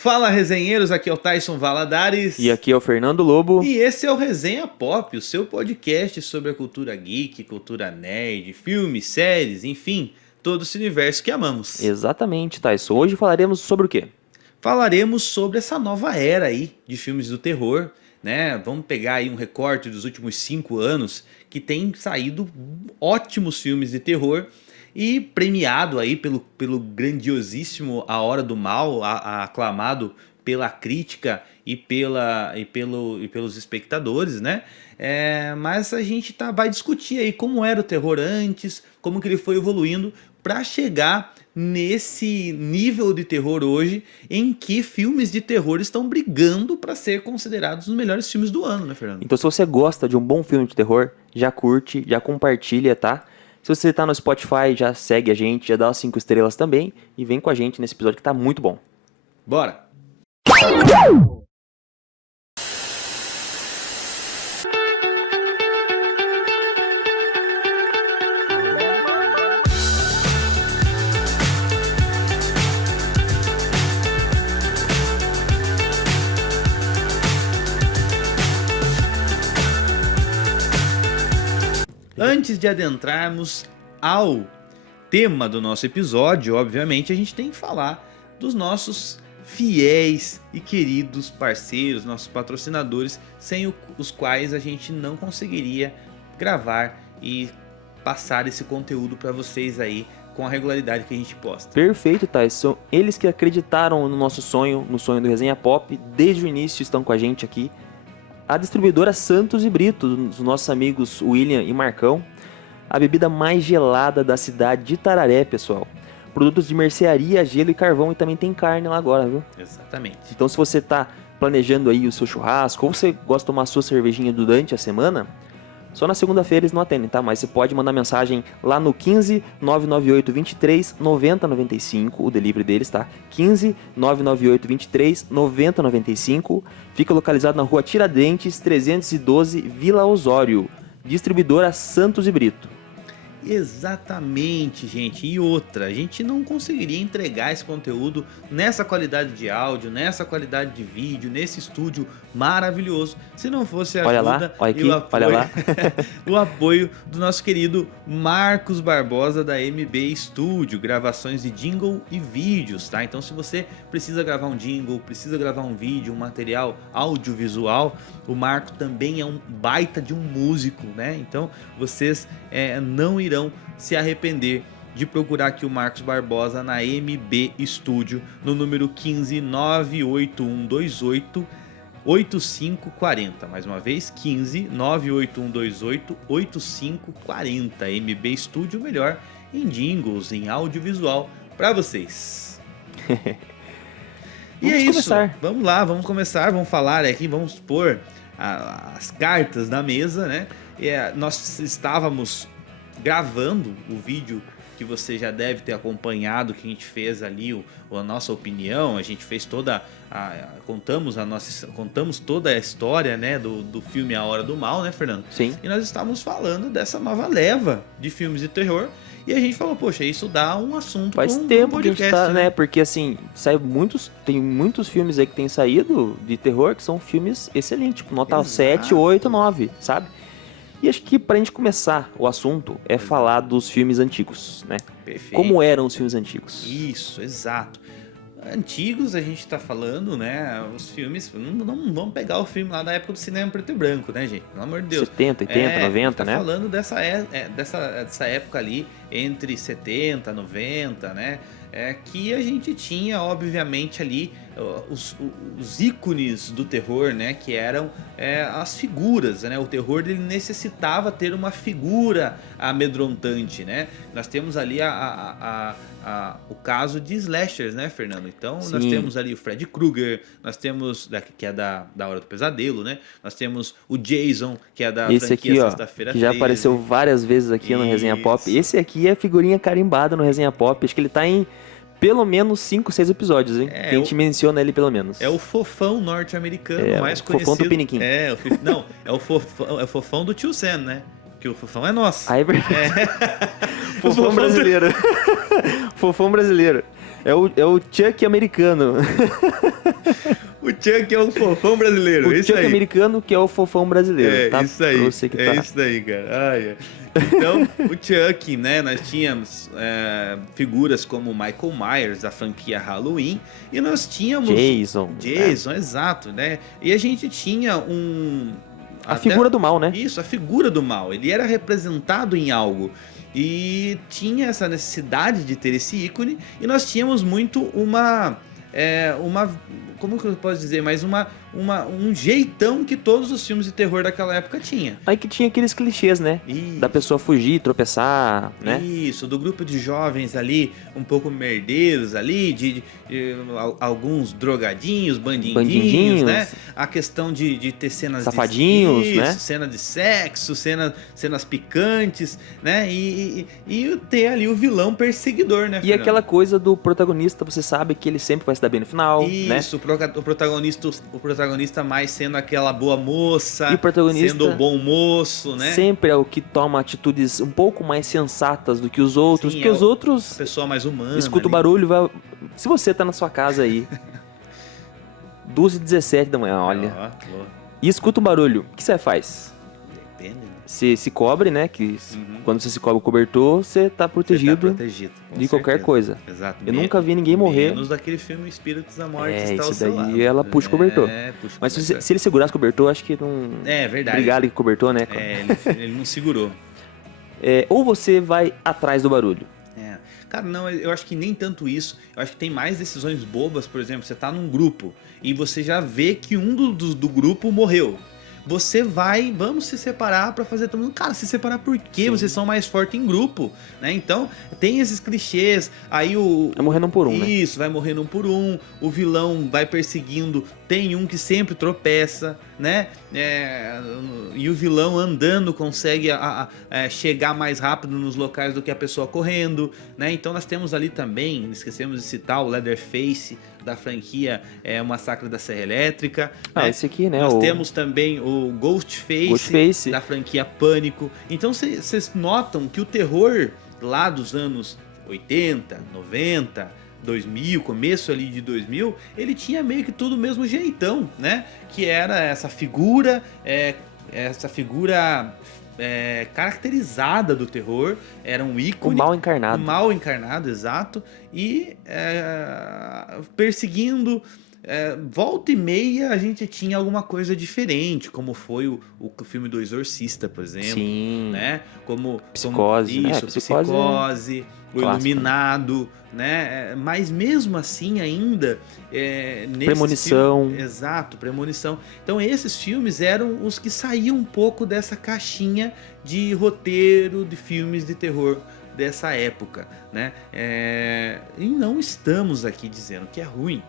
Fala, resenheiros, aqui é o Tyson Valadares. E aqui é o Fernando Lobo. E esse é o Resenha Pop, o seu podcast sobre a cultura geek, cultura nerd, filmes, séries, enfim, todo esse universo que amamos. Exatamente, Tyson. Hoje falaremos sobre o quê? Falaremos sobre essa nova era aí de filmes do terror, né? Vamos pegar aí um recorte dos últimos 5 anos que tem saído ótimos filmes de terror e premiado aí pelo grandiosíssimo A Hora do Mal, aclamado pela crítica e pelos espectadores, né? Mas a gente vai discutir aí como era o terror antes, como que ele foi evoluindo para chegar nesse nível de terror hoje, em que filmes de terror estão brigando para ser considerados os melhores filmes do ano, né, Fernando? Então, se você gosta de um bom filme de terror, já curte, já compartilha, tá? Se você tá no Spotify, já segue a gente, já dá as 5 estrelas também e vem com a gente nesse episódio que tá muito bom. Bora! Antes de adentrarmos ao tema do nosso episódio, obviamente a gente tem que falar dos nossos fiéis e queridos parceiros, nossos patrocinadores, sem os quais a gente não conseguiria gravar e passar esse conteúdo para vocês aí com a regularidade que a gente posta. Perfeito, Tyson. Eles que acreditaram no nosso sonho, no sonho do Resenha Pop, desde o início estão com a gente aqui. A distribuidora Santos e Brito, dos nossos amigos William e Marcão. A bebida mais gelada da cidade de Tararé, pessoal. Produtos de mercearia, gelo e carvão, e também tem carne lá agora, viu? Exatamente. Então, se você está planejando aí o seu churrasco, ou você gosta de tomar a sua cervejinha durante a semana, só na segunda-feira eles não atendem, tá? Mas você pode mandar mensagem lá no 15 998 23 90 95, o delivery deles, tá? 15 998 23 90 95. Fica localizado na rua Tiradentes, 312, Vila Osório. Distribuidora Santos e Brito. Exatamente, gente. E outra, a gente não conseguiria entregar esse conteúdo nessa qualidade de áudio, nessa qualidade de vídeo, nesse estúdio maravilhoso, se não fosse a olha ajuda lá, olha aqui, e o apoio, olha lá. o apoio do nosso querido Marcos Barbosa da MB Studio, gravações de jingle e vídeos, tá? Então, se você precisa gravar um jingle, precisa gravar um vídeo, um material audiovisual, o Marco também é um baita de um músico, né? Então, vocês não irão se arrepender de procurar aqui o Marcos Barbosa na MB Studio no número 15 98128 8540. Mais uma vez, 15 98128 8540. MB Studio, melhor em jingles, em audiovisual para vocês. E é isso. Começar. Vamos lá, vamos começar, vamos falar aqui, vamos pôr as cartas na mesa, né? Nós estávamos gravando o vídeo que você já deve ter acompanhado, que a gente fez ali a nossa opinião, a gente fez contamos toda a história, né, do filme A Hora do Mal, né, Fernando? Sim. E nós estávamos falando dessa nova leva de filmes de terror, e a gente falou, poxa, isso dá um assunto Faz para um tempo podcast, que a gente tá, né? Porque assim, tem muitos filmes aí que tem saído de terror que são filmes excelentes, tipo nota 7, 8, 9, sabe? E acho que pra gente começar o assunto é falar dos filmes antigos, né? Perfeito. Como eram os filmes antigos. Isso, exato. Antigos a gente tá falando, né? Os filmes, não vamos pegar o filme lá da época do cinema preto e branco, né, gente? Pelo amor de Deus. 70, 80, 90, tá né? Falando dessa época ali, entre 70, 90, né? Que a gente tinha, obviamente, ali os ícones do terror, né? Que eram as figuras, né? O terror ele necessitava ter uma figura amedrontante, né? Nós temos ali o caso de slashers, né, Fernando? Então, Sim. Nós temos ali o Freddy Krueger, nós temos, que é da Hora do Pesadelo, né? Nós temos o Jason, que é da Esse franquia aqui, ó, Sexta-feira que já 13. apareceu várias vezes aqui no Resenha Pop. Esse aqui é figurinha carimbada no Resenha Pop. Acho que ele tá em pelo menos 5, 6 episódios, hein? Que a gente menciona ele pelo menos. É o fofão norte-americano mais conhecido. Fofão do Piniquim. É o fofão do Tio Sam, né? Que o fofão é nosso. Ah, é verdade. Fofão brasileiro. Fofão brasileiro. É o Chuck americano. O Chuck é o fofão brasileiro, O isso Chuck aí. americano que é o fofão brasileiro. É, tá? isso aí. Pra você que É tá. isso aí, cara. Ai, ai. Então, o Chuck, né? Nós tínhamos figuras como Michael Myers, da franquia Halloween, e nós tínhamos... Jason. Jason, exato, né? E a gente tinha A figura do mal, né? Isso, a figura do mal. Ele era representado em algo. E tinha essa necessidade de ter esse ícone. E nós tínhamos muito uma como que eu posso dizer? Mas um jeitão que todos os filmes de terror daquela época tinha. Aí que tinha aqueles clichês, né? Isso. Da pessoa fugir, tropeçar, né? Isso, do grupo de jovens ali, um pouco merdeiros ali, de alguns drogadinhos, bandidinhos, né? A questão de ter cenas safadinhos, de né? Cena de sexo, cenas picantes, né? E ter ali o vilão perseguidor, né, E Fernando? aquela coisa do protagonista, você sabe que ele sempre vai se dar bem no final, né? Isso, o protagonista mais sendo aquela boa moça, E o protagonista sendo o bom moço, né? sempre é o que toma atitudes um pouco mais sensatas do que os outros, Sim, porque os a outros pessoa mais humana. escuta o ali. barulho, vai... Se você tá na sua casa aí, 2h17 da manhã, olha, Ó, e escuta um barulho, o que você faz? depende, né? Você se cobre, né? Que Uhum. quando você se cobre o cobertor, você tá protegido, Você tá protegido, com de qualquer certeza. coisa. Exato. Eu nunca vi ninguém morrer. Menos daquele filme Espíritos da Morte É, está ao isso seu daí lado. ela puxa o cobertor. Puxa o Mas cobertor. se ele segurasse o cobertor, acho que não... É verdade. Obrigado que cobertor, né? Ele não segurou. Ou você vai atrás do barulho. Cara, não, eu acho que nem tanto isso. Eu acho que tem mais decisões bobas, por exemplo, você tá num grupo e você já vê que um do grupo morreu. Você vai, vamos se separar pra fazer todo mundo. Cara, se separar por quê? Sim. Vocês são mais fortes em grupo, né? Então, tem esses clichês. Aí Vai morrendo um por um, né? Isso, vai morrendo um por um. O vilão vai perseguindo. Tem um que sempre tropeça, né? E o vilão andando consegue chegar mais rápido nos locais do que a pessoa correndo, né? Então nós temos ali também, esquecemos de citar o Leatherface da franquia Massacre da Serra Elétrica. Né? Esse aqui, né? Nós temos também o Ghostface da franquia Pânico. Então vocês notam que o terror lá dos anos 80, 90, 2000, começo ali de 2000, ele tinha meio que tudo o mesmo jeitão, né? Que era essa figura, caracterizada do terror, era um ícone. O mal encarnado. O mal encarnado, exato. E perseguindo... volta e meia a gente tinha alguma coisa diferente, como foi o filme do Exorcista, por exemplo. Sim. Né? Psicose, né? Psicose, o clássico, Iluminado, né? Mas mesmo assim ainda... Premonição. Exato, Premonição. Então esses filmes eram os que saíam um pouco dessa caixinha de roteiro de filmes de terror dessa época, né? E não estamos aqui dizendo que é ruim.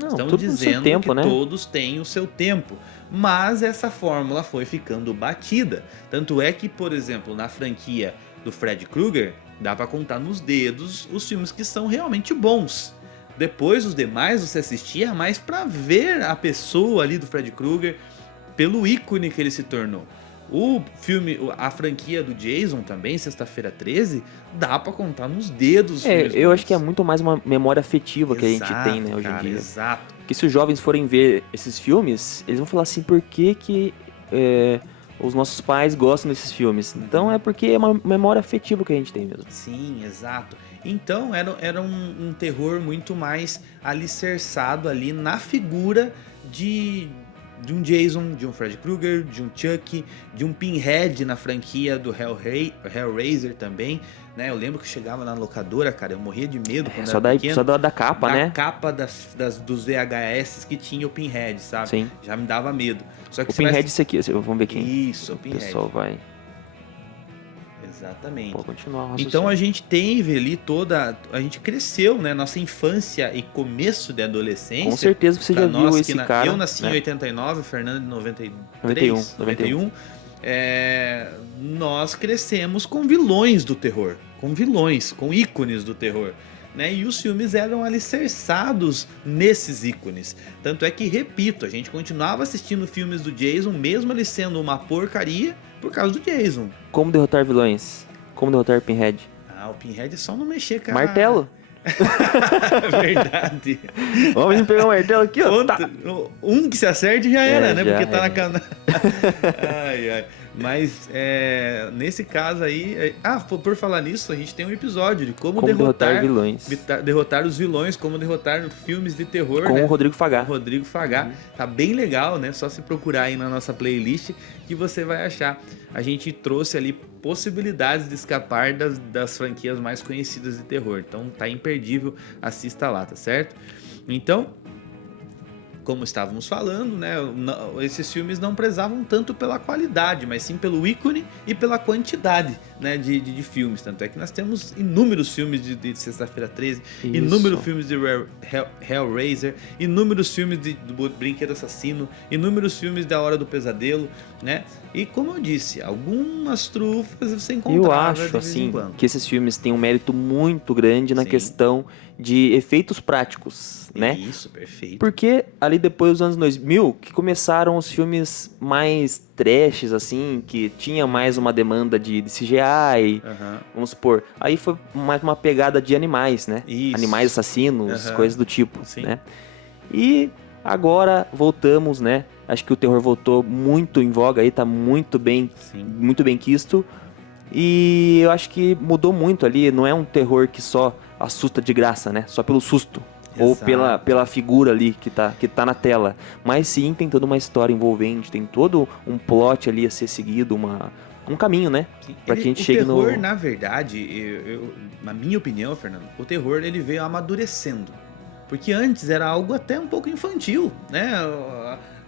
Não, Estamos tudo no seu dizendo tempo, que né? todos têm o seu tempo, mas essa fórmula foi ficando batida. Tanto é que, por exemplo, na franquia do Fred Krueger, dá pra contar nos dedos os filmes que são realmente bons. Depois, os demais você assistia mais pra ver a pessoa ali do Fred Krueger, pelo ícone que ele se tornou. O filme, a franquia do Jason também, Sexta-feira 13, dá pra contar nos dedos os filmes eu bons. acho que é muito mais uma memória afetiva que a gente tem, né, hoje em dia. Exato. Que se os jovens forem ver esses filmes, eles vão falar assim, por que os nossos pais gostam desses filmes? Então é porque é uma memória afetiva que a gente tem mesmo. Sim, exato. Então era um terror muito mais alicerçado ali na figura de um Jason, de um Fred Krueger, de um Chuck, de um Pinhead na franquia do Hellraiser também, né? Eu lembro que eu chegava na locadora, cara, eu morria de medo quando era pequeno. Só da capa, né? Da capa dos VHS que tinha o Pinhead, sabe? Sim. Já me dava medo. Só que O Pinhead, esse aqui, vamos ver quem. Isso, o O Pinhead. pessoal vai... Exatamente. Pode continuar o raciocínio. Então a gente teve ali a gente cresceu, né? Nossa infância e começo de adolescência. Com certeza você já viu esse cara. Eu nasci né? em 89, o Fernando em 93, 91. Nós crescemos com vilões do terror, com ícones do terror. Né? E os filmes eram alicerçados nesses ícones. Tanto é que, repito, a gente continuava assistindo filmes do Jason, mesmo ele sendo uma porcaria, por causa do Jason. Como derrotar vilões? Como derrotar Pinhead? O Pinhead é só não mexer com Martelo. Verdade. Vamos pegar o martelo aqui, ó. Tá. Um que se acerte já era, né? já Porque tá na era. cana. Ai, ai. Mas nesse caso aí. Por falar nisso, a gente tem um episódio de como derrotar vilões. Derrotar os vilões, como derrotar filmes de terror. Com né? o Rodrigo Fagá. O Rodrigo Fagá. Tá bem legal, né? Só se procurar aí na nossa playlist que você vai achar. A gente trouxe ali possibilidades de escapar das franquias mais conhecidas de terror. Então tá imperdível, assista lá, tá certo? Então, como estávamos falando, né, esses filmes não prezavam tanto pela qualidade, mas sim pelo ícone e pela quantidade, né, de filmes. Tanto é que nós temos inúmeros filmes de Sexta-feira 13, Isso. inúmeros filmes de Hellraiser, inúmeros filmes do Brinquedo Assassino, inúmeros filmes da Hora do Pesadelo, né? E como eu disse, algumas trufas você encontrava Eu de acho, vez em assim, quando. que esses filmes têm um mérito muito grande na Sim. questão de efeitos práticos, né? Isso, perfeito. Porque ali depois dos anos 2000 que começaram os filmes mais trashes, assim, que tinha mais uma demanda de CGI, Aham. vamos supor. Aí foi mais uma pegada de animais, né? Isso. Animais assassinos, Aham. coisas do tipo, Sim. né? E agora voltamos, né? Acho que o terror voltou muito em voga aí, tá muito bem quisto. E eu acho que mudou muito ali, não é um terror que só assusta de graça, né? Só pelo susto. Ou Exato. pela figura ali que tá na tela. Mas sim, tem toda uma história envolvente, tem todo um plot ali a ser seguido, um caminho, né? Pra que a gente chegue no... O terror, na verdade, na minha opinião, Fernando, o terror ele veio amadurecendo. Porque antes era algo até um pouco infantil, né?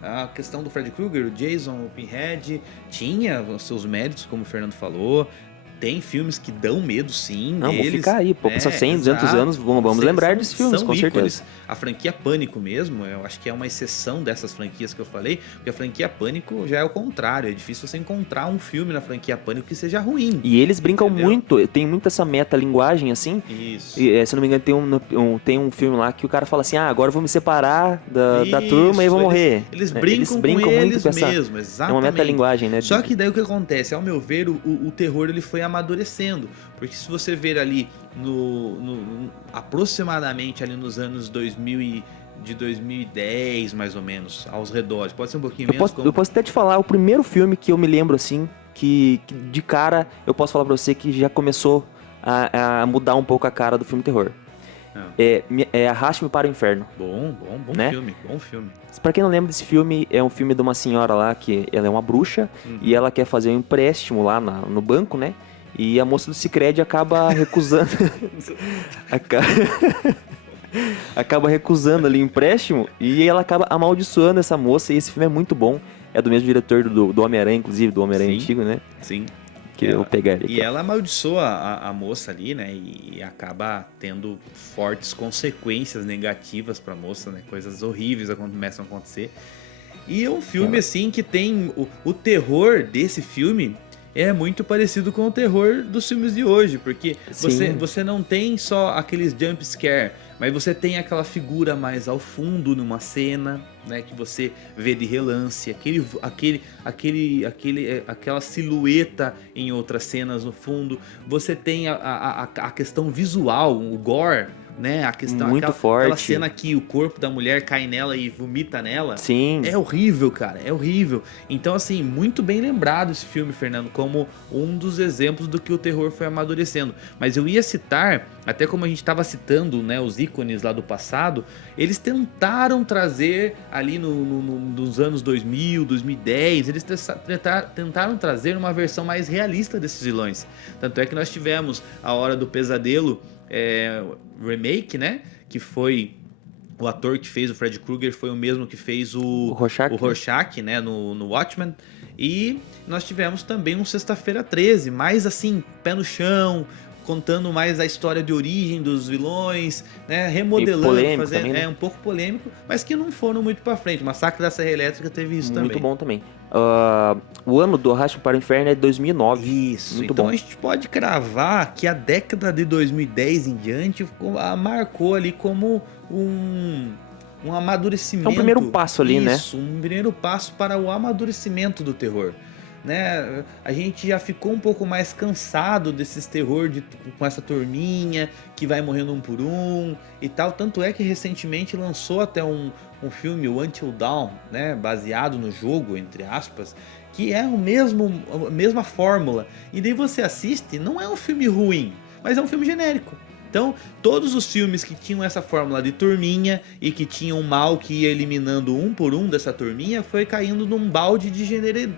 A questão do Freddy Krueger, o Jason, o Pinhead, tinha os seus méritos, como o Fernando falou. Tem filmes que dão medo, sim, Não, deles. vou ficar aí, pô, passar 100, 200 exato. anos, vamos lembrar desses filmes, São com ícones. certeza. A franquia Pânico mesmo, eu acho que é uma exceção dessas franquias que eu falei, porque a franquia Pânico já é o contrário, é difícil você encontrar um filme na franquia Pânico que seja ruim. E eles brincam Entendeu? muito, tem muito essa metalinguagem, assim. Isso. E, se não me engano, tem um filme lá que o cara fala assim, agora eu vou me separar da Isso, turma e vou morrer. Eles Né? brincam com muito eles com essa... mesmo, É uma exatamente. metalinguagem, né? Só que daí o que acontece? Ao meu ver, o terror ele foi amadurecendo. Porque se você ver ali aproximadamente ali nos anos 2000 de 2010, mais ou menos, aos redores. Pode ser um pouquinho menos. Eu posso até te falar, o primeiro filme que eu me lembro, assim, que de cara eu posso falar pra você que já começou a mudar um pouco a cara do filme terror. É Arraste-me para o Inferno. Bom né? bom filme. Pra quem não lembra desse filme, é um filme de uma senhora lá que ela é uma bruxa e ela quer fazer um empréstimo lá no banco, né? E a moça do Sicredi acaba recusando. acaba recusando ali o empréstimo e ela acaba amaldiçoando essa moça. E esse filme é muito bom. É do mesmo diretor do Homem-Aranha, inclusive, do Homem-Aranha antigo, né? Sim. Que eu vou pegar ele aqui. E ela amaldiçoa a moça ali, né? E acaba tendo fortes consequências negativas pra moça, né? Coisas horríveis começam a acontecer. E é um filme, assim, que tem... O terror desse filme é muito parecido com o terror dos filmes de hoje. Porque você não tem só aqueles jump scare, mas você tem aquela figura mais ao fundo numa cena, né, que você vê de relance, aquela silhueta em outras cenas no fundo. Você tem a questão visual, o gore, né? A questão muito forte. Aquela cena que o corpo da mulher cai nela e vomita nela. Sim. É horrível, cara, é horrível. Então, assim, muito bem lembrado esse filme, Fernando, como um dos exemplos do que o terror foi amadurecendo. Mas eu ia citar, até como a gente estava citando, né, os ícones lá do passado, eles tentaram trazer ali nos anos 2000, 2010, eles tentaram trazer uma versão mais realista desses vilões. Tanto é que nós tivemos A Hora do Pesadelo, remake, né? Que foi o ator que fez o Freddy Krueger foi o mesmo que fez o Rorschach, né? No Watchmen. E nós tivemos também um Sexta-feira 13, mais assim, pé no chão, contando mais a história de origem dos vilões, né? Remodelando, fazendo também, né? Um pouco polêmico, mas que não foram muito pra frente. O Massacre da Serra Elétrica teve isso também. Muito bom também. O ano do Arraste para o Inferno é 2009. Isso, muito então bom. A gente pode cravar que a década de 2010 em diante marcou ali como um amadurecimento. É um primeiro passo ali, né? Isso, um primeiro passo para o amadurecimento do terror. né? A gente já ficou um pouco mais cansado desses terror com essa turminha que vai morrendo um por um e tal. Tanto é que recentemente lançou até um filme, o Until Dawn, né? Baseado no jogo, entre aspas, que é a mesma fórmula. E daí você assiste, não é um filme ruim, mas é um filme genérico. Então, todos os filmes que tinham essa fórmula de turminha e que tinham um mal que ia eliminando um por um dessa turminha, foi caindo num balde de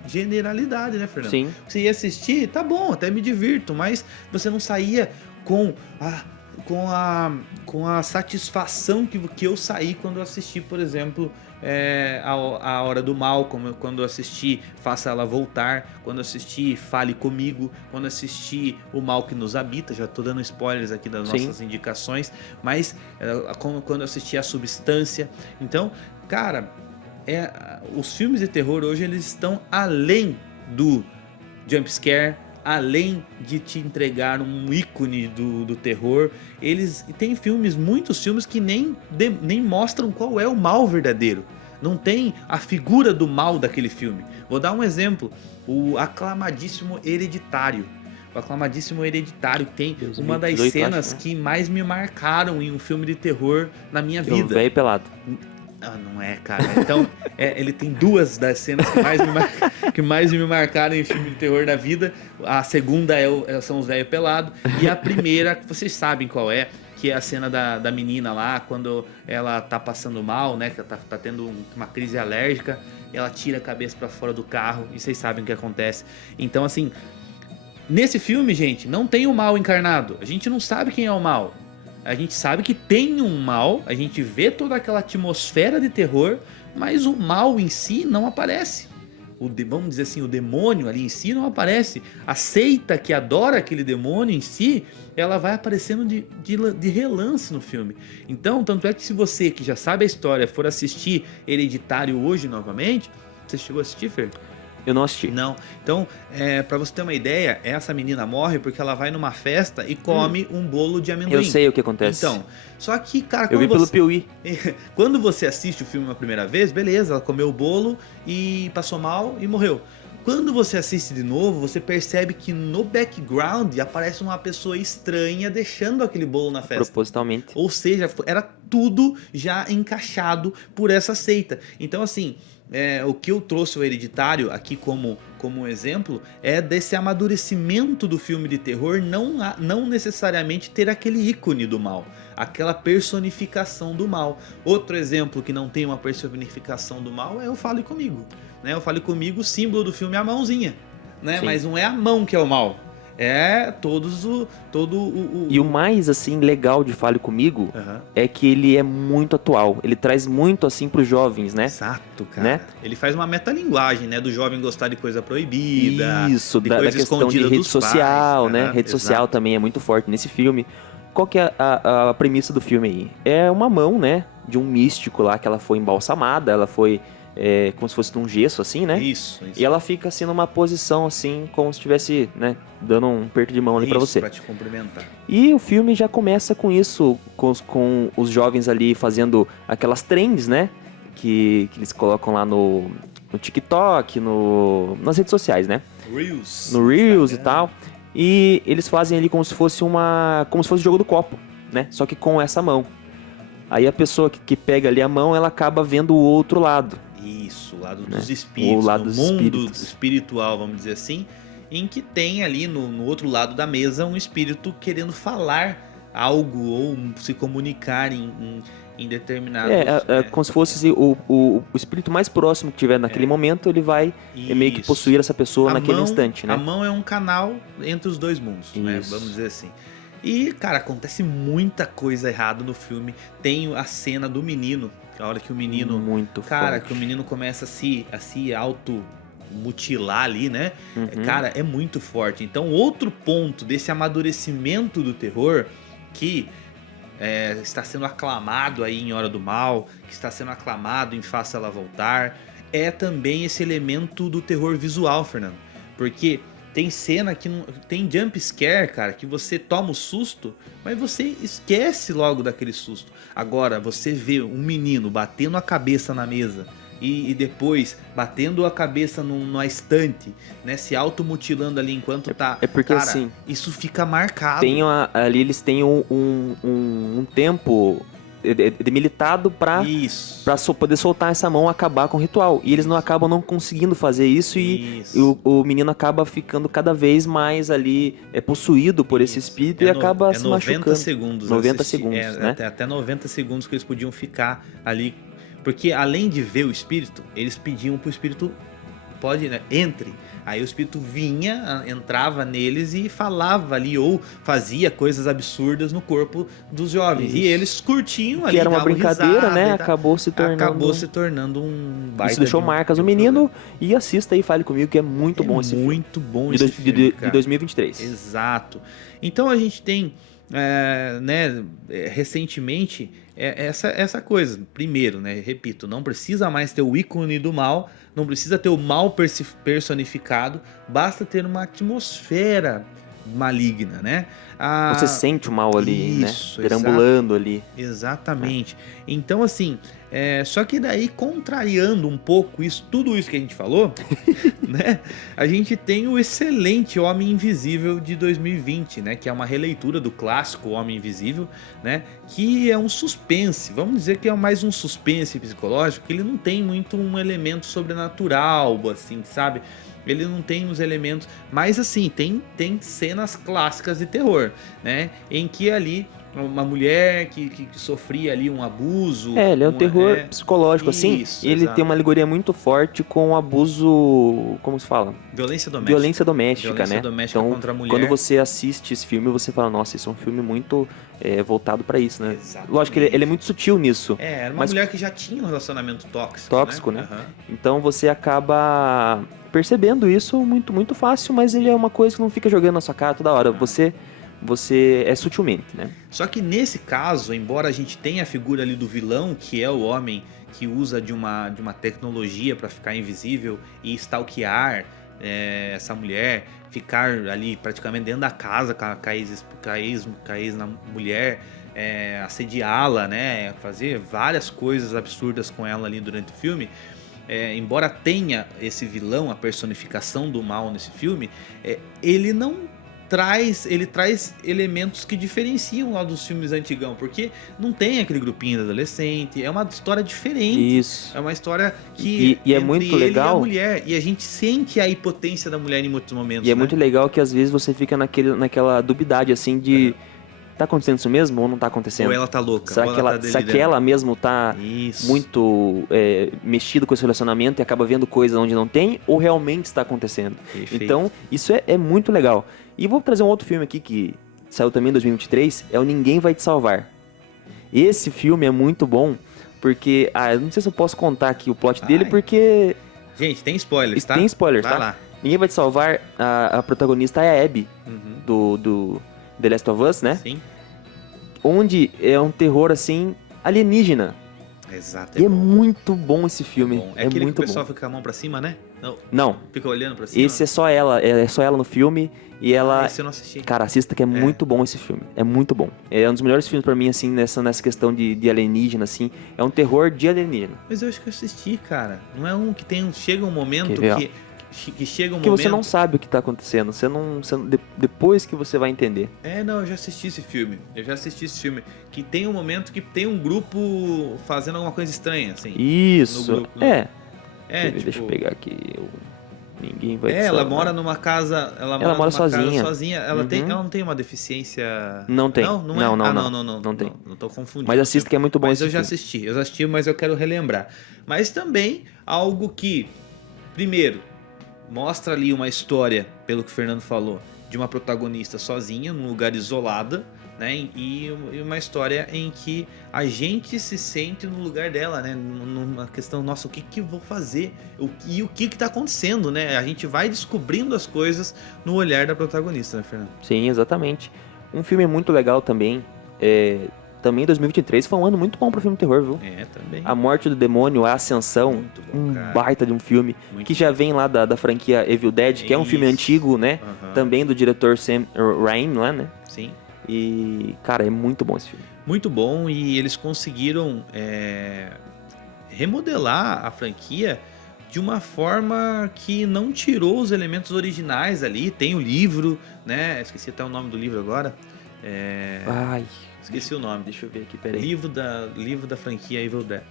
generalidade, né, Fernando? Sim. Você ia assistir, tá bom, até me divirto, mas você não saía com a satisfação que eu saí quando eu assisti, por exemplo, a Hora do Mal, como quando eu assisti Faça Ela Voltar, quando eu assisti Fale Comigo, quando eu assisti O Mal que Nos Habita. Já tô dando spoilers aqui das nossas indicações, mas quando eu assisti A Substância. Então, cara, os filmes de terror hoje eles estão além do jumpscare, além de te entregar um ícone do terror. Eles tem muitos filmes que nem mostram qual é o mal verdadeiro. Não tem a figura do mal daquele filme. Vou dar um exemplo. O aclamadíssimo Hereditário. O aclamadíssimo Hereditário tem uma das cenas que mais me marcaram em um filme de terror na minha vida. O velho pelado. Ah, não é, cara. Então, ele tem duas das cenas que mais me marcaram em filme de terror da vida. A segunda são os velhos pelados. E a primeira, vocês sabem qual é, que é a cena da menina lá, quando ela tá passando mal, né? Que ela tá tendo uma crise alérgica. Ela tira a cabeça pra fora do carro e vocês sabem o que acontece. Então, assim, nesse filme, gente, não tem o mal encarnado. A gente não sabe quem é o mal. A gente sabe que tem um mal, a gente vê toda aquela atmosfera de terror, mas o mal em si não aparece. Vamos dizer assim, o demônio ali em si não aparece. A seita que adora aquele demônio em si, ela vai aparecendo de relance no filme. Então, tanto é que se você que já sabe a história for assistir Hereditário hoje novamente, você chegou a assistir, Fer? Eu não assisti. Não. Então, pra você ter uma ideia, essa menina morre porque ela vai numa festa e come um bolo de amendoim. Eu sei o que acontece. Então, só que, cara... Eu vi pelo Piuí. Quando você assiste o filme uma primeira vez, beleza, ela comeu o bolo e passou mal e morreu. Quando você assiste de novo, você percebe que no background aparece uma pessoa estranha deixando aquele bolo na festa. Propositalmente. Ou seja, era tudo já encaixado por essa seita. Então, assim... o que eu trouxe o Hereditário aqui como exemplo é desse amadurecimento do filme de terror, não necessariamente ter aquele ícone do mal, aquela personificação do mal. Outro exemplo que não tem uma personificação do mal é o Fale Comigo, né? O Fale Comigo, o símbolo do filme é a mãozinha, né? Mas não é a mão que é o mal. É E o mais, assim, legal de Fale Comigo é que ele é muito atual. Ele traz muito, assim, pros jovens, né? Exato, cara. Né? Ele faz uma metalinguagem, né? Do jovem gostar de coisa proibida. Isso, de da coisa questão de rede social, pais. né? Rede social também é muito forte nesse filme. Qual que é a premissa do filme aí? É uma mão, né? De um místico lá que ela foi embalsamada, ela foi... como se fosse num gesso, assim, né? Isso. E ela fica, assim, numa posição, assim, como se estivesse, né, dando um aperto de mão ali pra você. Pra te cumprimentar. E o filme já começa com isso, com os jovens ali fazendo aquelas trends, né? Que eles colocam lá no TikTok, nas redes sociais, né? Reels. No Reels e tal. E eles fazem ali como se fosse o jogo do copo, né? Só que com essa mão. Aí a pessoa que pega ali a mão, ela acaba vendo o outro lado. Isso, o lado dos espíritos, o lado do dos mundo espíritos. espiritual, vamos dizer assim, em que tem ali no outro lado da mesa um espírito querendo falar algo ou se comunicar em determinado... Como se fosse o espírito mais próximo que tiver naquele momento, ele vai meio que possuir essa pessoa naquele instante, né? A mão é um canal entre os dois mundos, né? Vamos dizer assim. E, cara, acontece muita coisa errada no filme. Tem a cena do menino, a hora que o menino... Muito cara, forte. que o menino começa a se auto-mutilar ali, né? Cara, é muito forte. Então, outro ponto desse amadurecimento do terror, que está sendo aclamado aí em Hora do Mal, que está sendo aclamado em Faça Ela Voltar, é também esse elemento do terror visual, Fernando. Porque... tem cena que não, tem jump scare, cara, que você toma o susto, mas você esquece logo daquele susto. Agora, você vê um menino batendo a cabeça na mesa, e depois batendo a cabeça numa estante, né? Se automutilando ali enquanto tá... É porque cara, assim, isso fica marcado. ali eles têm um tempo demilitado pra Isso. poder soltar essa mão, acabar com o ritual. E eles não acabam não conseguindo fazer isso, e o menino acaba ficando cada vez mais ali possuído por esse espírito e acaba se 90 machucando. segundos. 90 segundos, né? Até 90 segundos que eles podiam ficar ali. Porque além de ver o espírito, eles pediam pro espírito, entre. Aí o espírito vinha, entrava neles e falava ali, ou fazia coisas absurdas no corpo dos jovens. Isso. E eles curtiam ali, que era uma brincadeira, risada, né? e Acabou se tornando um baita. Isso deixou marcas no menino. E assista aí, fale comigo, que é muito bom esse filme. Muito bom esse filme, de 2023. Exato. Então a gente tem, recentemente, essa coisa. Primeiro, né? Repito, não precisa mais ter o ícone do mal, não precisa ter o mal personificado, basta ter uma atmosfera maligna, né? Você sente o mal ali, isso, né? Perambulando ali. Exatamente. Então, assim, só que daí, contrariando um pouco tudo isso que a gente falou, né? A gente tem o excelente Homem Invisível de 2020, né? Que é uma releitura do clássico Homem Invisível, né? Que é um suspense, vamos dizer que é mais um suspense psicológico, que ele não tem muito um elemento sobrenatural, assim, sabe? Ele não tem os elementos, mas assim, tem cenas clássicas de terror, né? Em que ali uma mulher que sofria ali um abuso. Ele é um terror psicológico, assim. Isso, Ele exato. tem uma alegoria muito forte com abuso, como se fala? Violência doméstica. Violência doméstica, Violência né? doméstica Então, contra a mulher. quando você assiste esse filme, você fala, nossa, isso é um filme muito voltado pra isso, né? Exatamente. Lógico que ele é muito sutil nisso. Era uma mulher que já tinha um relacionamento tóxico, né? Uhum. Então você acaba percebendo isso muito, muito fácil, mas ele é uma coisa que não fica jogando na sua cara toda hora. Você é sutilmente, né? Só que nesse caso, embora a gente tenha a figura ali do vilão, que é o homem que usa de uma tecnologia para ficar invisível e stalkear essa mulher, ficar ali praticamente dentro da casa com a ex na mulher, assediá-la, né? Fazer várias coisas absurdas com ela ali durante o filme. Embora tenha esse vilão, a personificação do mal nesse filme, ele traz elementos que diferenciam lá dos filmes antigão, porque não tem aquele grupinho de adolescente, é uma história diferente. Isso. É uma história que é muito legal. E a mulher, e a gente sente a impotência da mulher em muitos momentos. E é muito legal que às vezes você fica naquela dubidade assim de tá acontecendo isso mesmo ou não tá acontecendo? Ou ela tá louca, será que ela mesmo tá muito mexido com esse relacionamento e acaba vendo coisas onde não tem, ou realmente está acontecendo? Perfeito. Então, isso é muito legal. E vou trazer um outro filme aqui que saiu também em 2023, é o Ninguém Vai Te Salvar. Esse filme é muito bom, porque... eu não sei se eu posso contar aqui o plot dele, porque... Gente, tem spoilers, tá? Tem spoilers, Vai tá? lá. Ninguém Vai Te Salvar, a protagonista é a Abby, do The Last of Us, né? Sim. Onde é um terror, assim, alienígena. Exato. E é muito bom esse filme. É aquele muito que o pessoal bom. fica com a mão pra cima, né? Não. Fica olhando pra cima? Esse é só ela no filme. E ela... Esse eu não assisti. Cara, assista que é muito bom esse filme. É muito bom. É um dos melhores filmes pra mim, assim, nessa questão de alienígena, assim. É um terror de alienígena. Mas eu acho que eu assisti, cara. Não é um que chega um momento que chega um Porque momento... você não sabe o que tá acontecendo. Depois que você vai entender. Não, eu já assisti esse filme. Que tem um momento que tem um grupo fazendo alguma coisa estranha, assim. Isso. No grupo, Deixa eu pegar aqui. Ninguém vai te ela salvar. mora numa casa. Ela mora sozinha. Ela não tem uma deficiência. Não tem. Não Não tem. Não tô confundindo. Mas assista que é muito bom esse filme. filme. Eu já assisti, mas eu quero relembrar. Mas também algo que, primeiro, mostra ali uma história, pelo que o Fernando falou, de uma protagonista sozinha, num lugar isolada, né? E uma história em que a gente se sente no lugar dela, né? Numa questão, nossa, o que eu vou fazer? E o que tá acontecendo, né? A gente vai descobrindo as coisas no olhar da protagonista, né, Fernando? Sim, exatamente. Um filme muito legal também, também 2023, foi um ano muito bom pro filme terror, viu? Também. A Morte do Demônio, A Ascensão, Muito bom, cara. Baita de um filme, que já vem lá da franquia Evil Dead, que é um filme antigo, né? Também do diretor Sam Raimi, lá, né? Sim. E, cara, é muito bom esse filme. Muito bom, e eles conseguiram remodelar a franquia de uma forma que não tirou os elementos originais ali. Tem o livro, né? Esqueci até o nome do livro agora. Ai, Esqueci o nome. deixa eu ver aqui, peraí. Livro da franquia Evil Dead.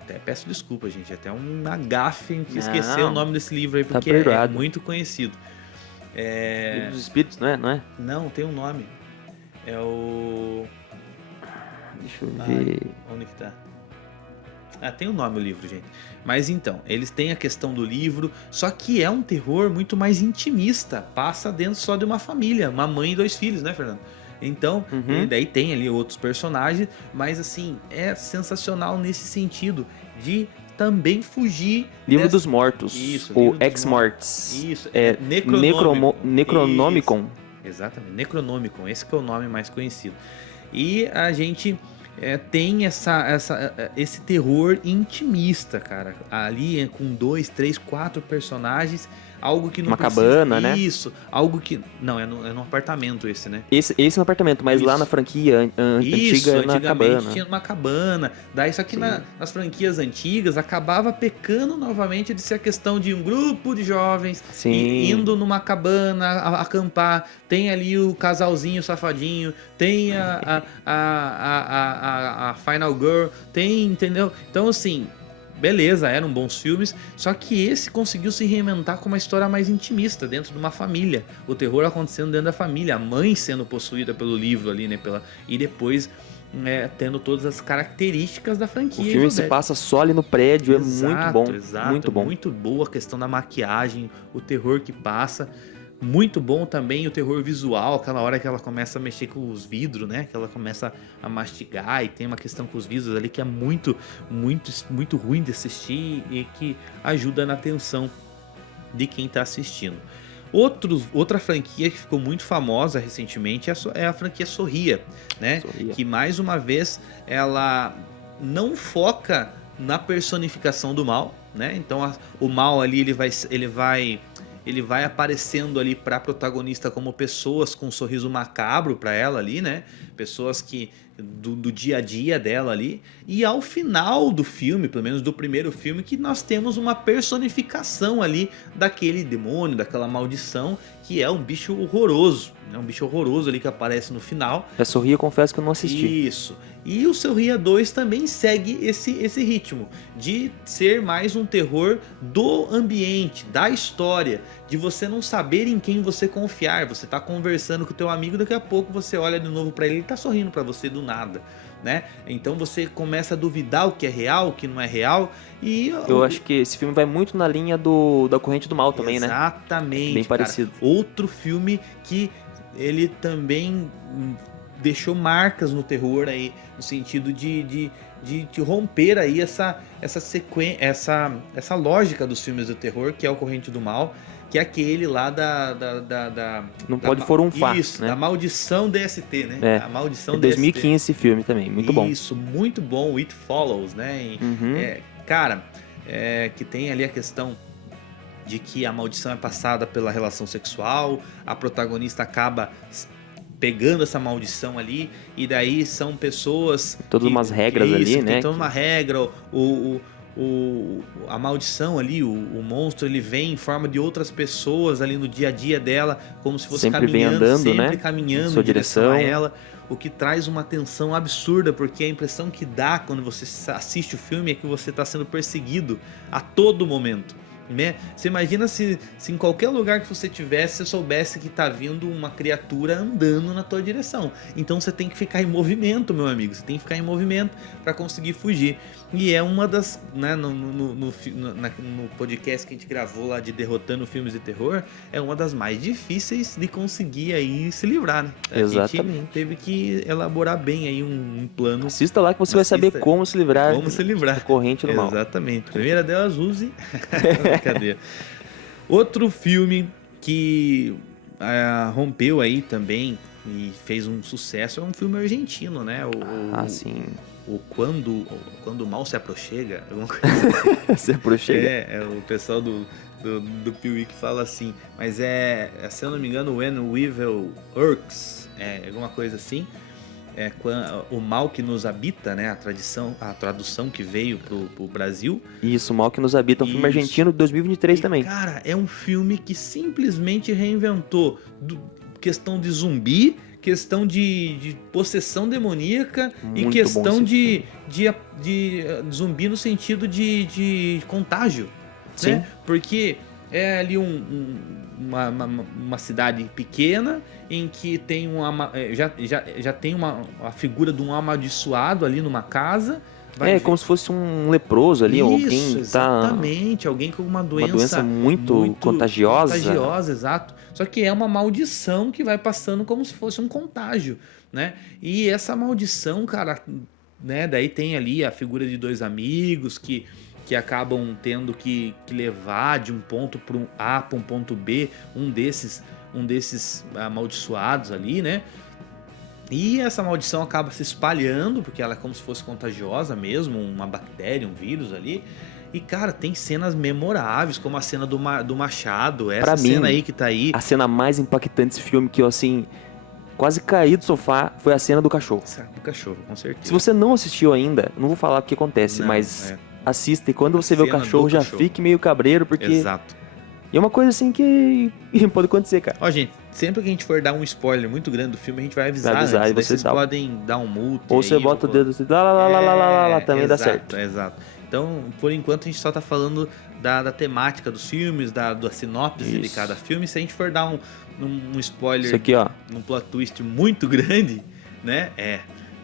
Até peço desculpa, gente. Até uma gafe em que esquecer o nome desse livro aí, porque é muito conhecido. Livro dos Espíritos, não é? Não, tem um nome. É o... Deixa eu ver. Onde que tá? Tem um nome o livro, gente. Mas então, eles têm a questão do livro, só que é um terror muito mais intimista. Passa dentro só de uma família, uma mãe e 2 filhos, né, Fernando? Então, e daí tem ali outros personagens, mas assim, é sensacional nesse sentido de também fugir... Livro dos Mortos, Isso, ou Ex-Mortis. Isso, Necronomicon. Isso. Exatamente, Necronomicon, esse que é o nome mais conhecido. E a gente tem esse terror intimista, cara. Ali com 2, 3, 4 personagens, algo que não uma precisa... cabana, né? Isso, algo que... Não, é no apartamento esse, né? Esse no apartamento, mas lá na franquia antiga, na cabana. Tinha uma cabana. Daí, só que nas franquias antigas, acabava pecando novamente de ser a questão de um grupo de jovens indo numa cabana acampar. Tem ali o casalzinho safadinho, tem a Final Girl, tem, entendeu? Então, assim... Beleza, eram bons filmes, só que esse conseguiu se reinventar com uma história mais intimista, dentro de uma família. O terror acontecendo dentro da família, a mãe sendo possuída pelo livro ali, né? E depois tendo todas as características da franquia. O filme se passa só ali no prédio, exato, é muito bom. Exato, muito bom. Muito boa a questão da maquiagem, o terror que passa. Muito bom também o terror visual, aquela hora que ela começa a mexer com os vidros, né? Que ela começa a mastigar e tem uma questão com os vidros ali que é muito, muito, muito ruim de assistir e que ajuda na atenção de quem está assistindo. Outra franquia que ficou muito famosa recentemente é a franquia Sorria, né? Sorria. Que mais uma vez ela não foca na personificação do mal, né? Então o mal ali ele vai aparecendo ali para a protagonista como pessoas com um sorriso macabro para ela ali, né? Pessoas que do dia a dia dela ali. E ao final do filme, pelo menos do primeiro filme, que nós temos uma personificação ali daquele demônio, daquela maldição, que é um bicho horroroso. É um bicho horroroso ali que aparece no final. A Sorria, confesso que eu não assisti. Isso. E o Sorria 2 também segue esse ritmo de ser mais um terror do ambiente, da história, de você não saber em quem você confiar. Você tá conversando com o teu amigo, daqui a pouco você olha de novo para ele tá sorrindo para você do nada, né? Então você começa a duvidar o que é real, o que não é real. E eu acho que esse filme vai muito na linha da Corrente do Mal também, exatamente, né? Exatamente. Bem parecido. Outro filme que ele também deixou marcas no terror aí, no sentido de romper aí essa sequência, essa lógica dos filmes do terror, que é o Corrente do Mal, que é aquele lá não pode forunfar, isso, né? Da maldição DST, né? A maldição 2015 DST. Esse filme também, muito bom. Isso, muito bom, It Follows, né? Cara, que tem ali a questão de que a maldição é passada pela relação sexual, a protagonista acaba pegando essa maldição ali, e daí são pessoas... Todas umas regras ali, né? Tem toda uma regra, a maldição ali, o monstro, ele vem em forma de outras pessoas ali no dia a dia dela, como se fosse sempre caminhando, vem andando, sempre né? caminhando em direção a ela, o que traz uma tensão absurda, porque a impressão que dá quando você assiste o filme é que você está sendo perseguido a todo momento. Né? Você imagina se em qualquer lugar que você tivesse, você soubesse que tá vindo uma criatura andando na tua direção. Então você tem que ficar em movimento, meu amigo. Você tem que ficar em movimento para conseguir fugir. E é uma das, né, no podcast que a gente gravou lá de Derrotando Filmes de Terror, é uma das mais difíceis de conseguir aí se livrar, né? Exatamente. A gente teve que elaborar bem aí um plano. Assista lá que você vai saber como se livrar. Como se livrar. Da corrente do mal. Exatamente. Primeira delas, use. Brincadeira. Outro filme que rompeu aí também e fez um sucesso é um filme argentino, né? Sim. O Quando o Mal se aproxega, alguma coisa assim. Se aproxega. É o pessoal do Piuí que fala assim, mas se eu não me engano, When Evil Works, alguma coisa assim. O Mal que Nos Habita, né? A tradução que veio pro Brasil. Isso, O Mal que Nos Habita, um filme Isso. argentino de 2023 também. Cara, é um filme que simplesmente reinventou questão de zumbi, questão de possessão demoníaca e Muito bom questão esse de zumbi no sentido de contágio. Sim. Né? Porque é ali uma cidade pequena em que tem já tem a figura de um amaldiçoado ali numa casa. Como se fosse um leproso ali, Isso, alguém exatamente, alguém com uma doença muito contagiosa. Contagiosa, exato. Só que é uma maldição que vai passando como se fosse um contágio, né? E essa maldição, cara, né? Daí tem ali a figura de dois amigos que acabam tendo que levar de um ponto para um A para um ponto B, um desses amaldiçoados ali, né? E essa maldição acaba se espalhando, porque ela é como se fosse contagiosa mesmo, uma bactéria, um vírus ali. E, cara, tem cenas memoráveis, como a cena do machado, essa cena aí que tá aí. A cena mais impactante desse filme, que eu, assim, quase caí do sofá, foi a cena do cachorro. Do cachorro, com certeza. Se você não assistiu ainda, não vou falar o que acontece, mas assista, e quando você vê o cachorro, já fique meio cabreiro, porque... Exato. E é uma coisa assim que pode acontecer, cara. Ó, gente, sempre que a gente for dar um spoiler muito grande do filme, a gente vai avisar antes, e vocês podem dar um mute. Ou você bota o dedo assim, lá, também dá certo. Exato. Então, por enquanto, a gente só tá falando da temática dos filmes, da sinopse de cada filme. Se a gente for dar um spoiler, isso aqui, ó, um plot twist muito grande, né?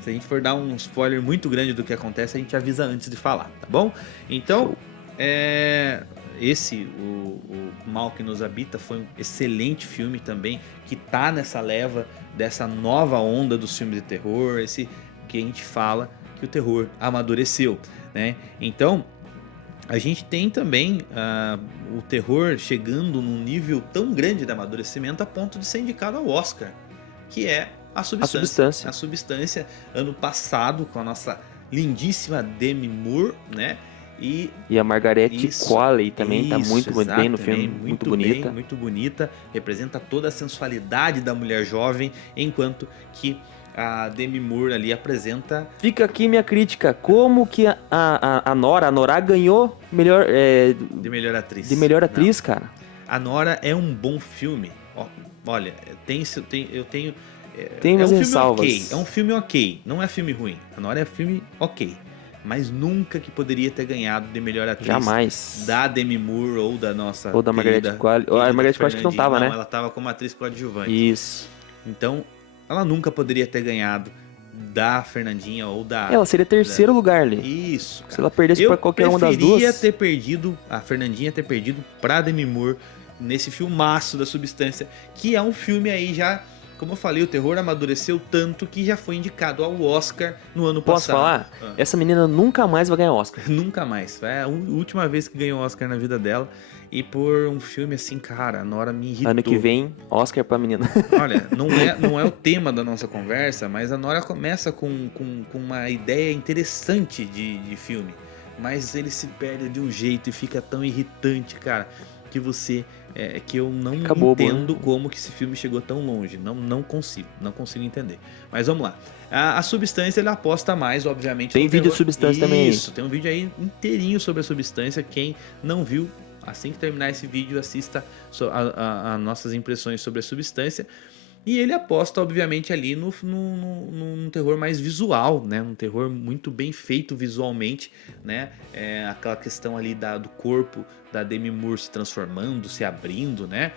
Se a gente for dar um spoiler muito grande do que acontece, a gente avisa antes de falar, tá bom? Então, o Mal que Nos Habita foi um excelente filme também, que tá nessa leva dessa nova onda dos filmes de terror, esse que a gente fala que o terror amadureceu, né? Então, a gente tem também o terror chegando num nível tão grande de amadurecimento a ponto de ser indicado ao Oscar, que é A Substância. A Substância, ano passado, com a nossa lindíssima Demi Moore, né? E a Margaret Qualley também tá muito bem no filme, muito bonita. Muito bonita, representa toda a sensualidade da mulher jovem, enquanto que a Demi Moore ali apresenta... Fica aqui minha crítica, como que a Nora ganhou de melhor atriz. De melhor atriz, cara. A Nora é um bom filme. Olha, tem umas um ressalvas. Filme ok, é um filme ok, não é filme ruim. A Nora é filme ok. Mas nunca que poderia ter ganhado de melhor atriz. Jamais. Da Demi Moore ou da nossa... Ou da Margaret Qualley. A Margaret Qualley acho que não tava, né? Ela tava como atriz coadjuvante. Isso. Então, ela nunca poderia ter ganhado da Fernandinha ou da... Ela seria terceiro lugar ali. Isso. Cara. Se ela perdesse pra qualquer uma das duas... a Fernandinha ter perdido pra Demi Moore nesse filmaço da Substância, que é um filme aí já... Como eu falei, o terror amadureceu tanto que já foi indicado ao Oscar no ano passado. Posso falar? Essa menina nunca mais vai ganhar Oscar. Nunca mais. É a última vez que ganhou Oscar na vida dela. E por um filme assim, cara, a Nora me irritou. Ano que vem, Oscar pra menina. Olha, não é o tema da nossa conversa, mas a Nora começa com uma ideia interessante de filme. Mas ele se perde de um jeito e fica tão irritante, cara, que que eu não entendo como que esse filme chegou tão longe. Não consigo entender. Mas vamos lá. A Substância, ele aposta mais, obviamente. Tem vídeo de Substância também. Isso, tem um vídeo aí inteirinho sobre a Substância. Quem não viu, assim que terminar esse vídeo, assista a nossas impressões sobre a Substância. E ele aposta, obviamente, ali num terror mais visual, né? Um terror muito bem feito visualmente, né? Aquela questão ali do corpo da Demi Moore se transformando, se abrindo, né?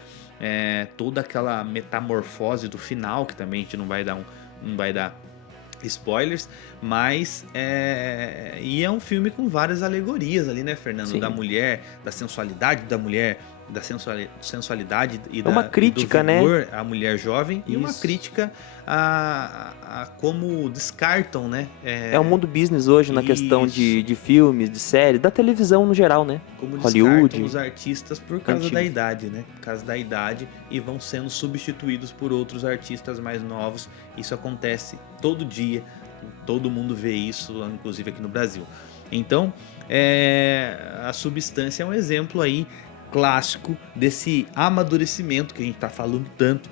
Toda aquela metamorfose do final, que também a gente não vai dar spoilers, mas e é um filme com várias alegorias ali, né, Fernando? Sim. Da mulher, da sensualidade da mulher, da sensualidade e uma crítica, do vigor, né? à mulher jovem. Isso. E uma crítica a como descartam, né? É o mundo business hoje na questão de filmes, de série, da televisão no geral, né? Como Hollywood, descartam os artistas por causa da idade, né? Por causa da idade, e vão sendo substituídos por outros artistas mais novos. Isso acontece todo dia, todo mundo vê isso, inclusive aqui no Brasil. Então, a Substância é um exemplo aí clássico desse amadurecimento que a gente está falando tanto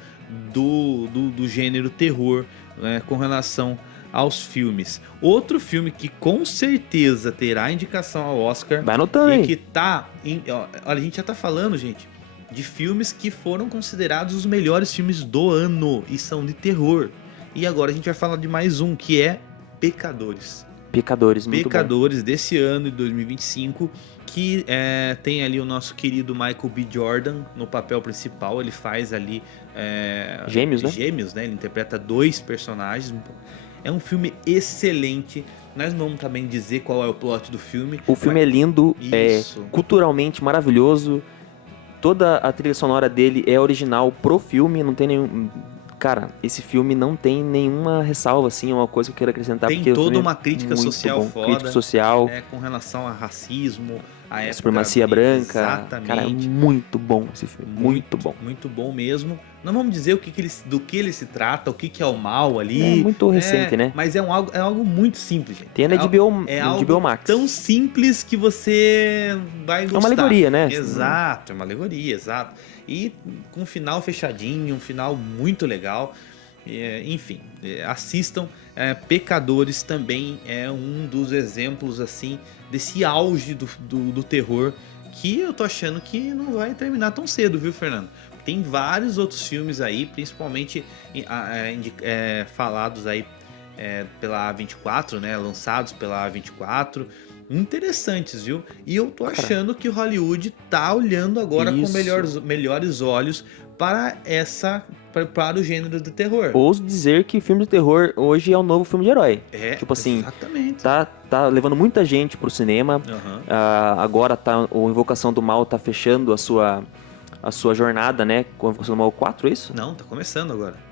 do gênero terror, né, com relação aos filmes. Outro filme que com certeza terá indicação ao Oscar. Vai anotando, e hein? que tá... Olha, a gente já tá falando, gente, de filmes que foram considerados os melhores filmes do ano. E são de terror. E agora a gente vai falar de mais um, que é Pecadores. Pecadores, muito bom. Pecadores desse ano de 2025, que tem ali o nosso querido Michael B. Jordan no papel principal. Ele faz ali Gêmeos, né? Gêmeos, né? Ele interpreta 2 personagens. É um filme excelente. Nós não vamos também dizer qual é o plot do filme. O filme é lindo, Isso. culturalmente maravilhoso. Toda a trilha sonora dele é original pro filme, não tem nenhum... Cara, esse filme não tem nenhuma ressalva, assim, uma coisa que eu queira acrescentar. Tem porque toda o filme uma é crítica muito social bom. foda. Crítica social, Com relação a racismo, a época supremacia branca. Exatamente. Cara, é muito bom esse filme, muito bom. Muito bom mesmo. Não vamos dizer do que ele se trata, o que é o mal ali. É muito recente, né? Mas é algo muito simples, gente. Tem na HBO, É no algo HBO Max. tão simples que você vai gostar. É uma alegoria, né? Exato, é uma alegoria, exato. E com um final fechadinho, um final muito legal. Enfim, assistam. Pecadores também é um dos exemplos assim desse auge do terror, que eu tô achando que não vai terminar tão cedo, viu, Fernando? Tem vários outros filmes aí, principalmente falados aí pela A24, né? Lançados pela A24. Interessantes, viu? E eu tô achando que o Hollywood tá olhando agora com melhores olhos para o gênero do terror. Ouso dizer que filme de terror hoje é o novo filme de herói. Tipo assim, exatamente. Tá levando muita gente pro cinema. Uhum. Agora o Invocação do Mal tá fechando a sua jornada, né? Com a Invocação do Mal 4, é isso? Não, tá começando agora.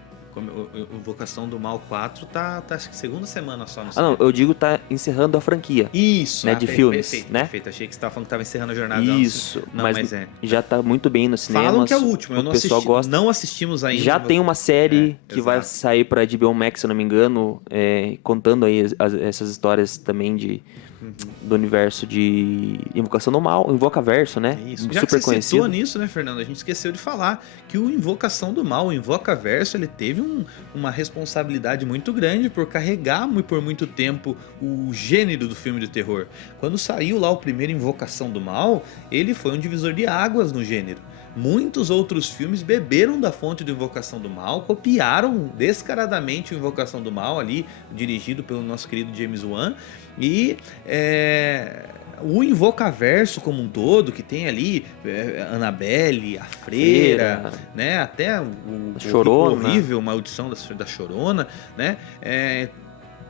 Invocação do Mal 4 tá acho que segunda semana só no cinema. Não, eu digo tá encerrando a franquia. Isso, né, de filmes, perfeito, né? Perfeito, achei que você tava falando que tava encerrando a jornada. Isso, não, mas já tá muito bem no cinema. Falam que é o último, eu não pessoal assisti, gosta. não assistimos ainda. Já tem uma série que vai sair pra HBO Max, se eu não me engano, contando aí essas histórias também do universo de Invocação do Mal, Invocaverso, né? Isso. Já super que você conhecido. citou nisso, né, Fernando? A gente esqueceu de falar que o Invocação do Mal, o Invocaverso, ele teve uma responsabilidade muito grande por carregar por muito tempo o gênero do filme de terror. Quando saiu lá o primeiro Invocação do Mal, ele foi um divisor de águas no gênero. Muitos outros filmes beberam da fonte do Invocação do Mal, copiaram descaradamente o Invocação do Mal ali, dirigido pelo nosso querido James Wan, e o Invocaverso como um todo, que tem ali Annabelle, a Freira, né, até o Chorona. horrível Maldição da Chorona, né,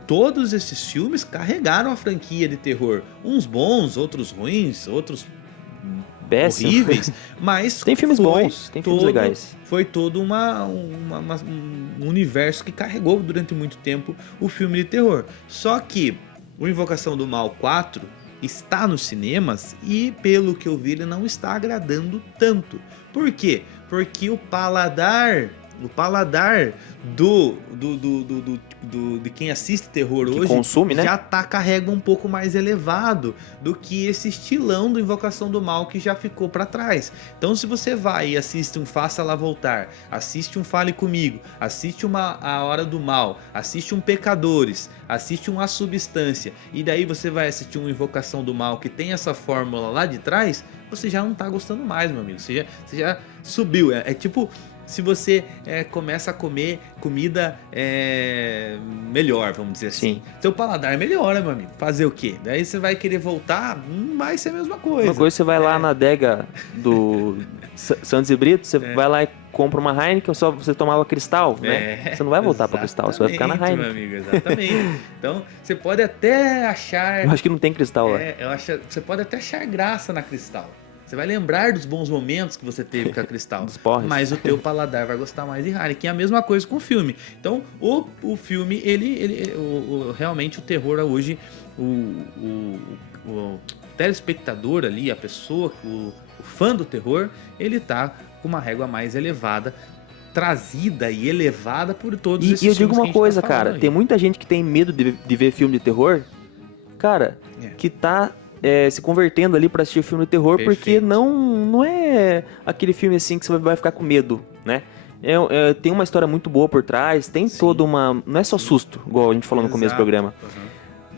todos esses filmes carregaram a franquia de terror, uns bons, outros ruins, outros horríveis, mas tem filmes bons, tem filmes legais. Foi todo um universo que carregou durante muito tempo o filme de terror. Só que o Invocação do Mal 4 está nos cinemas e, pelo que eu vi, ele não está agradando tanto. Por quê? Porque o paladar de quem assiste terror que hoje consome, né? já carrega um pouco mais elevado do que esse estilão do Invocação do Mal que já ficou para trás. Então, se você vai e assiste um Faça Lá Voltar, assiste um Fale Comigo, assiste A Hora do Mal, assiste um Pecadores, assiste um A Substância, e daí você vai assistir um Invocação do Mal que tem essa fórmula lá de trás, você já não tá gostando mais, meu amigo. Você já subiu. É tipo... se você começa a comer comida melhor, vamos dizer assim. Sim. Seu paladar melhora, meu amigo. Fazer o quê? Daí você vai querer voltar, não vai ser a mesma coisa. Uma coisa, você vai lá na adega do Santos e Brito, você vai lá e compra uma Heineken, só você tomava Cristal, né? Você não vai voltar para Cristal, você vai ficar na Heineken. Meu amigo, exatamente. Então, você pode até achar... Eu acho que não tem Cristal lá. Você pode até achar graça na Cristal. Você vai lembrar dos bons momentos que você teve com a Cristal. Dos porres. Mas o teu paladar vai gostar mais de Heineken. É a mesma coisa com o filme. Então, o filme, realmente o terror hoje, o telespectador ali, a pessoa, o fã do terror, ele tá com uma régua mais elevada, trazida e elevada por todos esses filmes. E eu digo uma coisa, cara, aí. tem muita gente que tem medo de ver filme de terror, cara, que tá se convertendo ali pra assistir filme de terror. Perfeito. Porque não é aquele filme assim que você vai ficar com medo, né? Tem uma história muito boa por trás, tem toda uma... Não é só susto, igual a gente falou no começo do programa.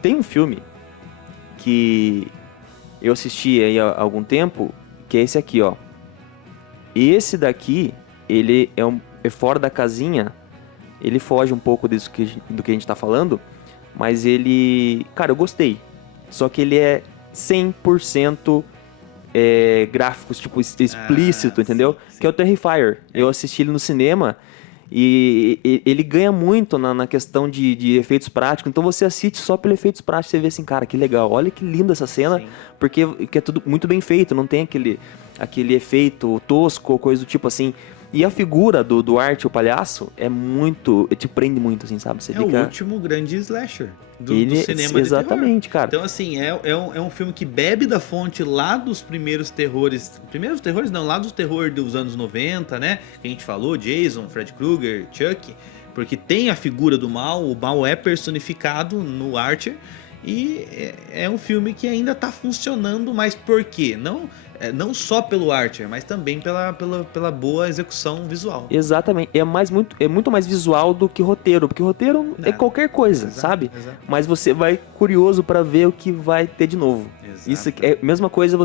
Tem um filme que eu assisti aí há algum tempo, que é esse aqui, ó. Esse daqui, ele é fora da casinha, ele foge um pouco do que a gente tá falando, mas ele... Cara, eu gostei. Só que ele é 100% gráficos, tipo, explícito, entendeu? Sim. Que é o Terrifier. Eu assisti ele no cinema e ele ganha muito na questão de efeitos práticos. Então você assiste só pelo efeitos práticos, você vê assim, cara, que legal, olha que linda essa cena, porque é tudo muito bem feito, não tem aquele efeito tosco ou coisa do tipo assim. E a figura do Art, o palhaço, te prende muito, assim, sabe? Você fica... o último grande slasher do cinema exatamente, de terror. Cara. Então, assim, é um filme que bebe da fonte lá dos primeiros terrores. Primeiros terrores não, lá dos terror dos anos 90, né? Que a gente falou, Jason, Fred Krueger, Chuck. Porque tem a figura do mal, o mal é personificado no Archer. E é um filme que ainda tá funcionando, mas por quê? Não só pelo Archer, mas também pela boa execução visual. Exatamente. É muito mais visual do que roteiro, porque roteiro é qualquer coisa, sabe? Exato. Mas você vai curioso pra ver o que vai ter de novo. Exato. Isso é a mesma coisa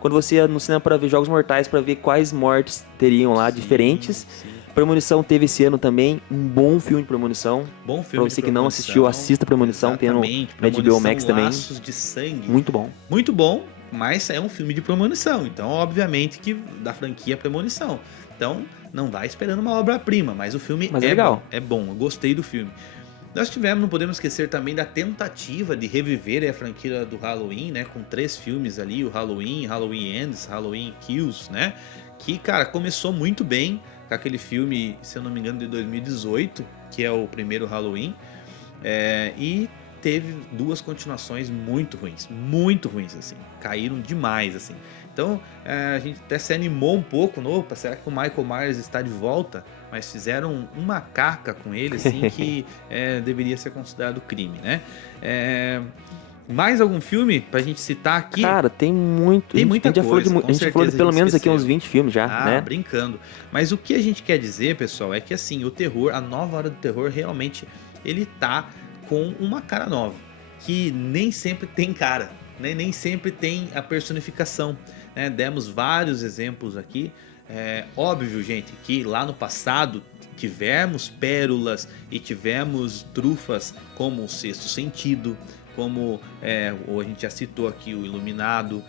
quando você ia no cinema pra ver Jogos Mortais, pra ver quais mortes teriam lá, diferentes. Sim. Premonição teve esse ano também, um bom filme de Premonição. Bom filme. Pra você que não assistiu, assista Premonição, tem no HBO Max também. Laços de Sangue. Muito bom. Muito bom, mas é um filme de Premonição. Então, obviamente, que da franquia Premonição. Então, não vai esperando uma obra-prima, mas o filme é legal. É bom, eu gostei do filme. Nós não podemos esquecer também da tentativa de reviver a franquia do Halloween, né? Com 3 filmes ali, o Halloween, Halloween Ends, Halloween Kills, né? Que, cara, começou muito bem com aquele filme, se eu não me engano, de 2018, que é o primeiro Halloween, e teve 2 continuações muito ruins, assim, caíram demais, assim. Então, a gente até se animou um pouco, opa, será que o Michael Myers está de volta? Mas fizeram uma caca com ele, assim, que deveria ser considerado crime, né? Mais algum filme pra gente citar aqui? Cara, tem muita coisa. A gente já falou de pelo menos aqui uns 20 filmes já, né? Brincando. Mas o que a gente quer dizer, pessoal, é que assim, o terror, a nova hora do terror, realmente, ele tá com uma cara nova. Que nem sempre tem cara, né? Nem sempre tem a personificação, né? Demos vários exemplos aqui. Óbvio, gente, que lá no passado tivemos pérolas e tivemos trufas como o Sexto Sentido, como a gente já citou aqui o Iluminado,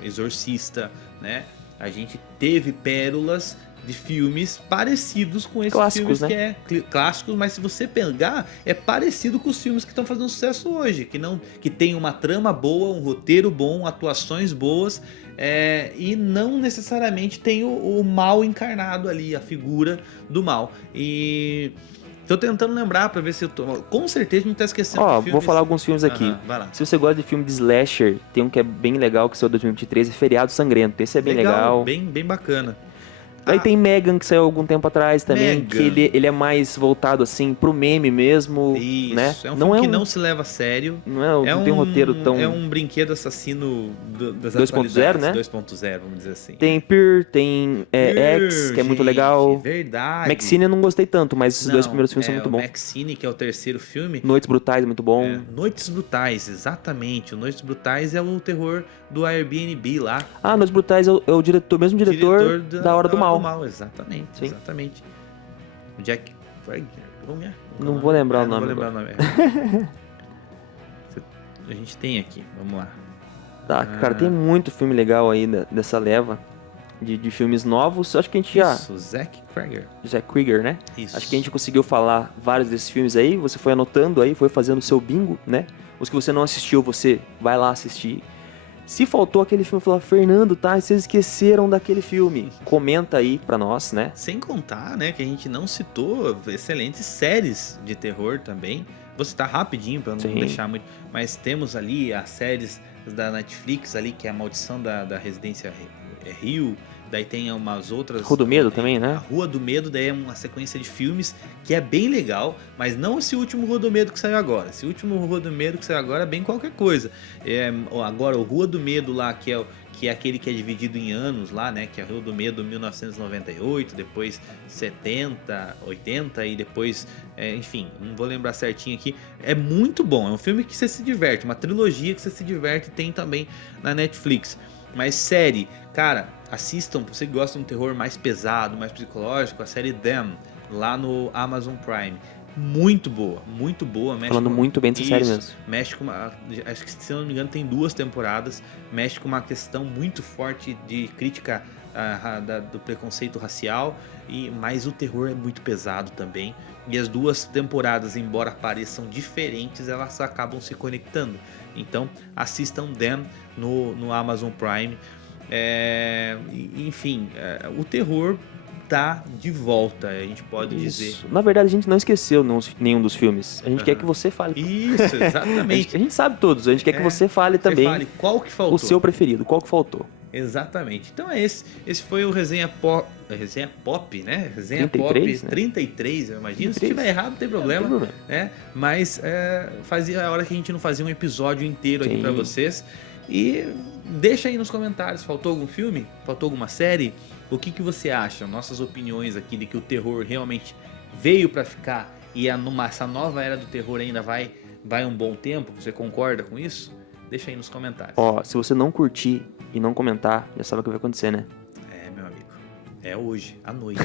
o Exorcista, né? A gente teve pérolas de filmes parecidos com esses clássicos, filmes, né? Que clássicos, mas se você pegar, é parecido com os filmes que estão fazendo sucesso hoje, que tem uma trama boa, um roteiro bom, atuações boas, e não necessariamente tem o mal encarnado ali, a figura do mal. E tô tentando lembrar pra ver se eu tô... Com certeza a gente tá esquecendo de filmes. Vou falar alguns filmes aqui. Vai lá. Se você gosta de filme de slasher, tem um que é bem legal, que saiu em 2023, Feriado Sangrento. Esse é bem legal. Bem bacana. Aí tem Megan, que saiu algum tempo atrás também, que ele é mais voltado assim pro meme mesmo. Isso, né? É um filme que não se leva a sério. Não tem um roteiro tão... É um brinquedo assassino das 2.0, né? 2.0, vamos dizer assim. Tem Peer, tem X, que é muito legal. Verdade. Maxine eu não gostei tanto, mas esses 2 primeiros filmes são muito bons. Maxine, que é o terceiro filme. Noites Brutais, muito bom. Noites Brutais, exatamente. O Noites Brutais é o terror do Airbnb lá. Noites Brutais é o mesmo diretor da Hora do Mal. Exatamente, sim. Exatamente. Jack Craig. Não vou lembrar o nome. A gente tem aqui, vamos lá. Tá, cara, tem muito filme legal aí dessa leva de filmes novos. Acho que a gente já... Isso, Zack Krieger, né? Isso. Acho que a gente conseguiu falar vários desses filmes aí. Você foi anotando aí, foi fazendo o seu bingo, né? Os que você não assistiu, você vai lá assistir. Se faltou aquele filme, falar, Fernando, tá? Vocês esqueceram daquele filme. Comenta aí pra nós, né? Sem contar, né, que a gente não citou excelentes séries de terror também. Vou citar rapidinho pra não deixar muito. Mas temos ali as séries da Netflix ali, que é a Maldição da Residência Rio. Daí tem umas outras... Rua do Medo também, né? A Rua do Medo, daí é uma sequência de filmes que é bem legal, mas não esse último Rua do Medo que saiu agora. Esse último Rua do Medo que saiu agora é bem qualquer coisa. Agora, o Rua do Medo lá, que que é aquele que é dividido em anos lá, né? Que é Rio do Medo 1998, depois 70, 80 e depois, enfim, não vou lembrar certinho aqui. É muito bom, é um filme que você se diverte, uma trilogia que você se diverte, tem também na Netflix. Mas série, cara, assistam, você que gosta de um terror mais pesado, mais psicológico, a série Them, lá no Amazon Prime. Muito boa, muito boa. Falando muito bem dessa série mesmo. Mexe com uma, acho que se eu não me engano tem 2 temporadas, mexe com uma questão muito forte de crítica do preconceito racial, mas o terror é muito pesado também. E as 2 temporadas, embora pareçam diferentes, elas acabam se conectando. Então assistam Them no Amazon Prime. Enfim, o terror tá de volta, a gente pode dizer. Na verdade, a gente não esqueceu nenhum dos filmes. A gente quer que você fale. Isso, exatamente. A gente sabe todos, a gente quer que você fale também. Fale qual que faltou. O seu preferido, qual que faltou. Exatamente. Então é esse. Esse foi o Resenha Pop, né? Resenha 33, Pop né? 33, eu imagino. 33. Se tiver errado, não tem problema. Não tem problema. Né? Mas fazia a hora que a gente não fazia um episódio inteiro aqui Sim. pra vocês. E deixa aí nos comentários, faltou algum filme? Faltou alguma série? O que você acha? Nossas opiniões aqui de que o terror realmente veio pra ficar e essa nova era do terror ainda vai um bom tempo? Você concorda com isso? Deixa aí nos comentários. Ó, se você não curtir e não comentar, já sabe o que vai acontecer, né? Meu amigo. É hoje, à noite.